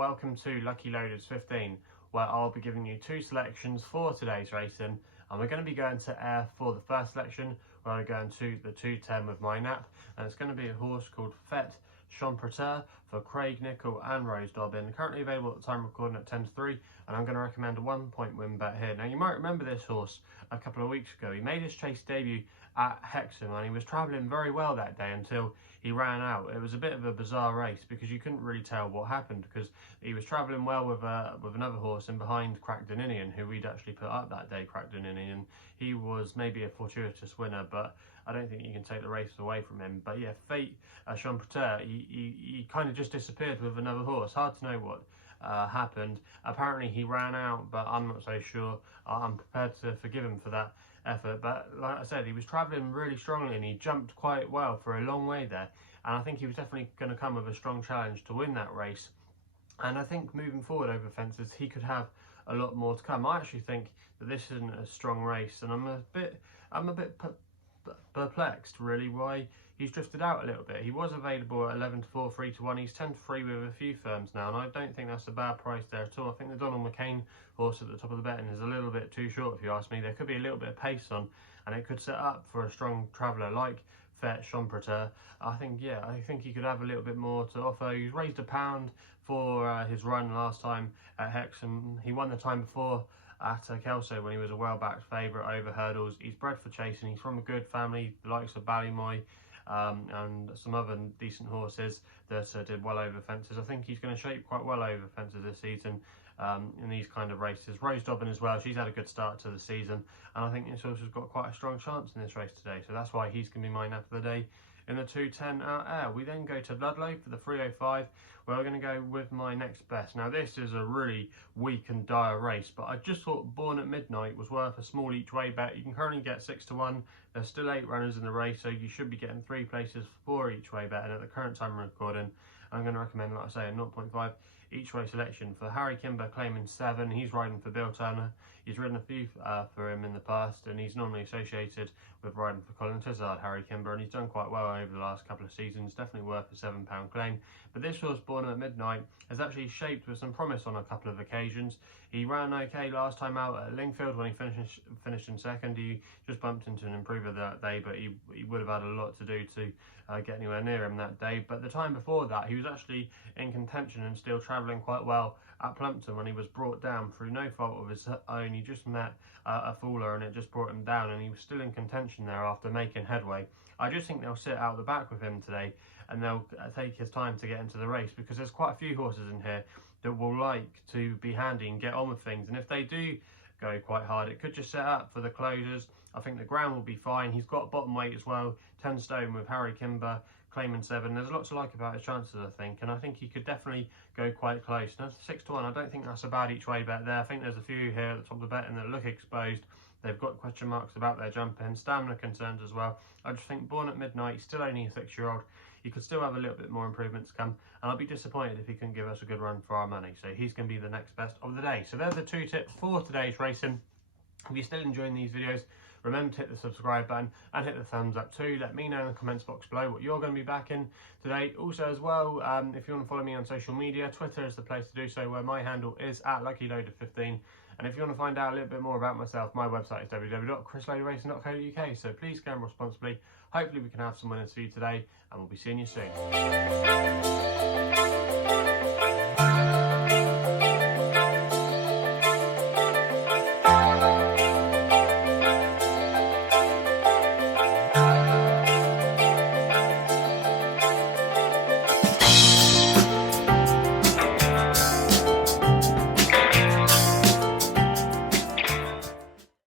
welcome to Lucky Loaders 15, where I'll be giving you two selections for today's racing, and we're going to be going to Ayr for the first selection, where we're going to the 210 with my nap, and it's going to be a horse called Fete, Champetre for Craig Nicol and Rose Dobbin, currently available at the time recording at 10-3, and I'm going to recommend a 1 point win bet here. Now you might remember this horse a couple of weeks ago. He made his chase debut at Hexham and he was travelling very well that day until he ran out. It was a bit of a bizarre race because you couldn't really tell what happened, because he was travelling well with another horse and behind Crack Daninian, who we'd actually put up that day, Crack Daninian. He was maybe a fortuitous winner, but I don't think you can take the race away from him. But yeah, Fete Champetre, he kind of just disappeared with another horse. Hard to know what happened. Apparently he ran out, but I'm not so sure. I'm prepared to forgive him for that effort, but like I said, he was travelling really strongly and he jumped quite well for a long way there, and I think he was definitely going to come with a strong challenge to win that race. And I think moving forward over fences he could have a lot more to come. I actually think that this isn't a strong race, and I'm a bit perplexed really why he's drifted out a little bit. He was available at 11-4, 3-1. He's 10-3 with a few firms now, and I don't think that's a bad price there at all. I think the Donald McCain horse at the top of the betting is a little bit too short, if you ask me. There could be a little bit of pace on, and it could set up for a strong traveller like Fete Champetre. I think he could have a little bit more to offer. He's raised £1 for his run last time at Hexham. He won the time before at Kelso when he was a well-backed favourite over hurdles. He's bred for chasing. He's from a good family, the likes of Ballymoy, and some other decent horses that did well over fences. I think he's going to shape quite well over fences this season in these kind of races. Rose Dobbin as well, she's had a good start to the season, and I think this horse has got quite a strong chance in this race today, so that's why he's going to be my nap of the day in the 210 out Ayr. We then go to Ludlow for the 305, where we're going to go with my next best. Now this is a really weak and dire race, but I just thought Born at Midnight was worth a small each way bet. You can currently get 6-1. There's still 8 runners in the race, so you should be getting 3 places for each way bet, and at the current time I'm recording, I'm going to recommend, like I say, a 0.5 each way selection for Harry Kimber, claiming 7. He's riding for Bill Turner. He's ridden a few for him in the past, and he's normally associated with riding for Colin Tizard, Harry Kimber, and he's done quite well over the last couple of seasons. Definitely worth a £7 claim. But this horse, Born at Midnight, has actually shaped with some promise on a couple of occasions. He ran okay last time out at Lingfield when he finished in second. He just bumped into an improver that day, but he would have had a lot to do to get anywhere near him that day. But the time before that, he was actually in contention and still travelling quite well at Plumpton when he was brought down through no fault of his own. He just met a fooler and it just brought him down, and he was still in contention there after making headway. I just think they'll sit out the back with him today, and they'll take his time to get into the race, because there's quite a few horses in here that will like to be handy and get on with things, and if they do go quite hard, it could just set up for the closers. I think the ground will be fine. He's got bottom weight as well, 10 stone with Harry Kimber, claiming 7. There's a lot to like about his chances, I think, and I think he could definitely go quite close. Now 6-1, I don't think that's a bad each way bet there. I think there's a few here at the top of the betting that look exposed. They've got question marks about their jumping, stamina concerns as well. I just think Born at Midnight, he's still only a 6-year-old. He could still have a little bit more improvement to come, and I'll be disappointed if he can give us a good run for our money. So he's going to be the next best of the day. So there's the 2 tips for today's racing. If you're still enjoying these videos, remember to hit the subscribe button and hit the thumbs up too. Let me know in the comments box below what you're going to be backing today. Also as well, if you want to follow me on social media, Twitter is the place to do so, where my handle is @LuckyLoader15. And if you want to find out a little bit more about myself, my website is www.chrisloaderracing.co.uk. So please gamble responsibly. Hopefully we can have some winners for you today, and we'll be seeing you soon.